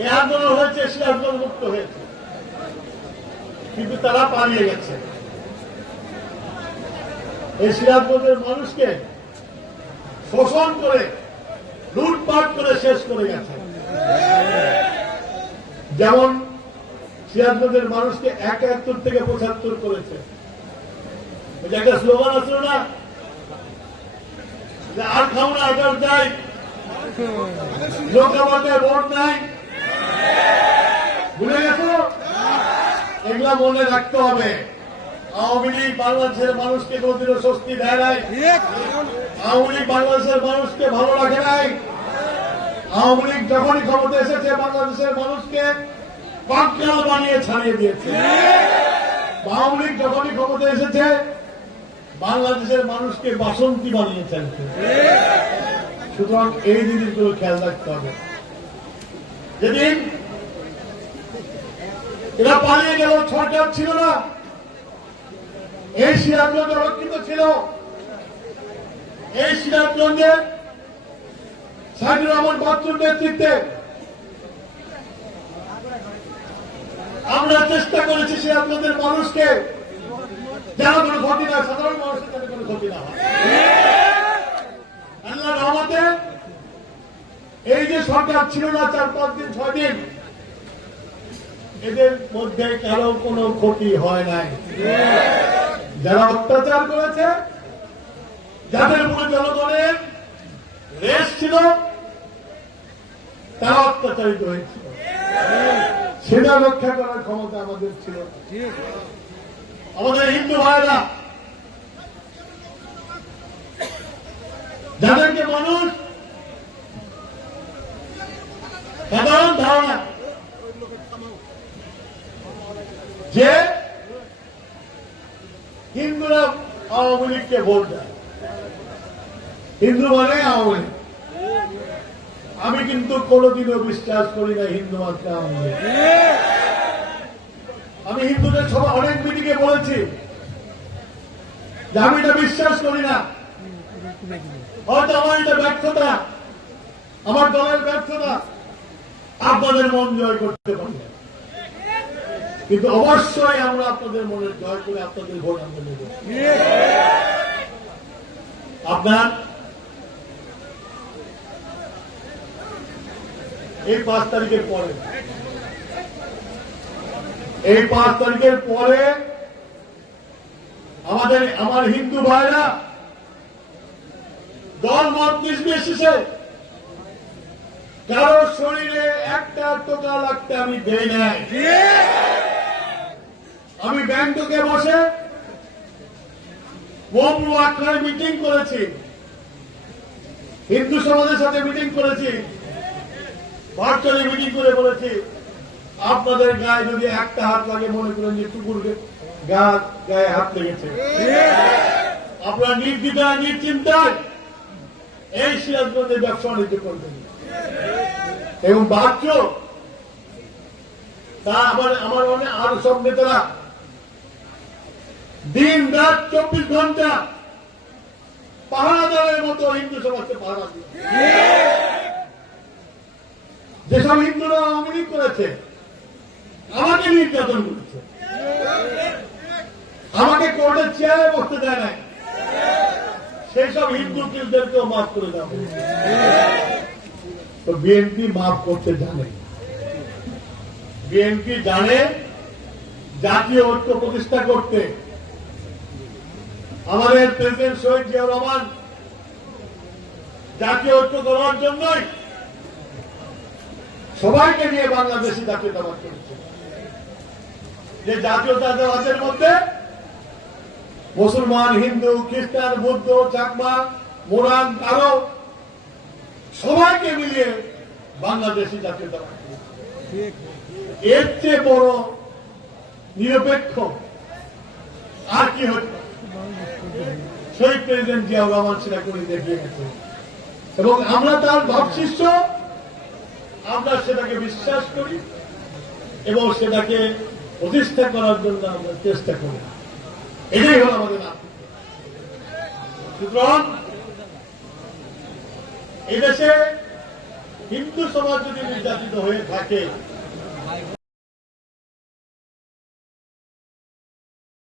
এই আন্দোলন হয়েছে, সিরাজগঞ্জ মুক্ত হয়েছে, কিন্তু তারা পালিয়ে গেছে। এই সিরাজগঞ্জের মানুষকে শোষণ করে, লুটপাট করে শেষ করে গেছে। যেমন সিরাজগঞ্জের মানুষকে 71 থেকে 75 করেছে। একটা স্লোগান আসলো না, যে আর খাও না আদার যাই, লোক আমাকে ভোট নাই, ভুলে গেছো? এগুলা মনে রাখতে হবে। আওয়ামী লীগ বাংলাদেশের মানুষকে কোনদিনও স্বস্তি দেয় নাই। আওয়ামী লীগ বাংলাদেশের মানুষকে ভালো রাখে নাই। আওয়ামী লীগ যখনই ক্ষমতা এসেছে বাংলাদেশের মানুষকে পাটকাল বানিয়ে ছাড়িয়ে দিয়েছে। আওয়ামী লীগ যখনই ক্ষমতা এসেছে বাংলাদেশের মানুষকে বাসন্তী বানিয়ে ছাড়ছে। সুতরাং এই জিনিসগুলো খেয়াল রাখতে হবে। যেদিন এরা পালিয়ে গেল, সরকার ছিল না, এই সিরাজগঞ্জ অরক্ষিত ছিল। এই সিরাজগঞ্জে সাইদুর রহমান বাচ্চুর নেতৃত্বে আমরা চেষ্টা করেছি সিরাজগঞ্জের মানুষকে যেন কোনো ক্ষতি না, সাধারণ মানুষের যেন কোনো ক্ষতি না হয়। আল্লাহ রহমতে এই যে সরকার ছিল না 4-5 দিন 6 দিন, এদের মধ্যে কারো কোনো ক্ষতি হয় নাই। যারা অত্যাচার করেছে, যাদের উপরে জনগণের রেশ ছিল, তারা অত্যাচারিত হয়েছিল। সেটা রক্ষা করার ক্ষমতা আমাদের ছিল। আমাদের হিন্দু ভাইরা, যাদেরকে মানুষ সাধারণ ধারণা যে হিন্দুরা আওয়ামী লীগকে ভোট দেয়, হিন্দু মানে আওয়ামী লীগ। আমি কিন্তু কোনোদিনও বিশ্বাস করি না হিন্দু মানে আওয়ামী লীগ। আমি হিন্দুদের সবাই অনেক মিটিংয়ে বলেছি যে আমি এটা বিশ্বাস করি না। হয়তো আমার এটা ব্যর্থতা, আমার দলের ব্যর্থতা, আপনাদের মন জয় করতে পারি, কিন্তু অবশ্যই আমরা আপনাদের মনে জয় করে আপনাদের ভোট আমরা নেব। আপনার এই 5 তারিখের পরে, এই 5 তারিখের পরে আমার হিন্দু ভাইরা দল মত নির্বিশেষে কারো শরীরে একটা টোকা লাগতে আমি দেই নাই। আমি ব্যাংককে বসে মমরু আখড়ায় মিটিং করেছি, হিন্দু সমাজের সাথে মিটিং করেছি, ভার্চুয়ালি মিটিং করে বলেছি আপনাদের গায়ে যদি একটা হাত লাগে মনে করেন যে টুকুর গায়ে হাত লেগেছে, আপনারা নির্দ্বিধায় নিশ্চিন্তায় এই সিরাজগঞ্জের ব্যবসা বাণিজ্য করবেন। এবং বাক্য তা আমার অনেক আরো সব নেতারা দিন রাত 24 ঘন্টা পাহারাদারের মতো হিন্দু সমাজকে পাহারা দিয়ে, যেসব হিন্দুরা আওয়ামী লীগ করেছে, আমাকে নির্যাতন করেছে, আমাকে কোর্টের চেয়ারে বসতে দেয় নাই, সেই সব হিন্দু কিলদেরকেও মাফ করে দেওয়া হয়েছে। তো বিএনপি মাফ করতে জানে, বিএনপি জানে জাতীয় ঐক্য প্রতিষ্ঠা করতে। আমাদের প্রেসিডেন্ট শহীদ জিয়াউর রহমান জাতীয় ঐক্য করার জন্যই সবাইকে নিয়ে বাংলাদেশি জাতীয়তাবাদ করেছে। যে জাতীয়তাবাদের মধ্যে মুসলমান, হিন্দু, খ্রিস্টান, বৌদ্ধ, চাকমা, মোরান, কারো সবাইকে মিলিয়ে বাংলাদেশি জাতীয়তাবাদ। এর চেয়ে বড় নিরপেক্ষ আর কি হচ্ছে? শহীদ প্রেসিডেন্ট জিয়াউর রহমান সেটা করে দেখিয়ে গেছে এবং আমরা তার ভাবশিষ্য, আমরা সেটাকে বিশ্বাস করি এবং সেটাকে প্রতিষ্ঠা করার জন্য আমরা চেষ্টা করি। এটাই হল আমাদের নাম। সুতরাং এদেশে হিন্দু সমাজ যদি নির্যাতিত হয়ে থাকে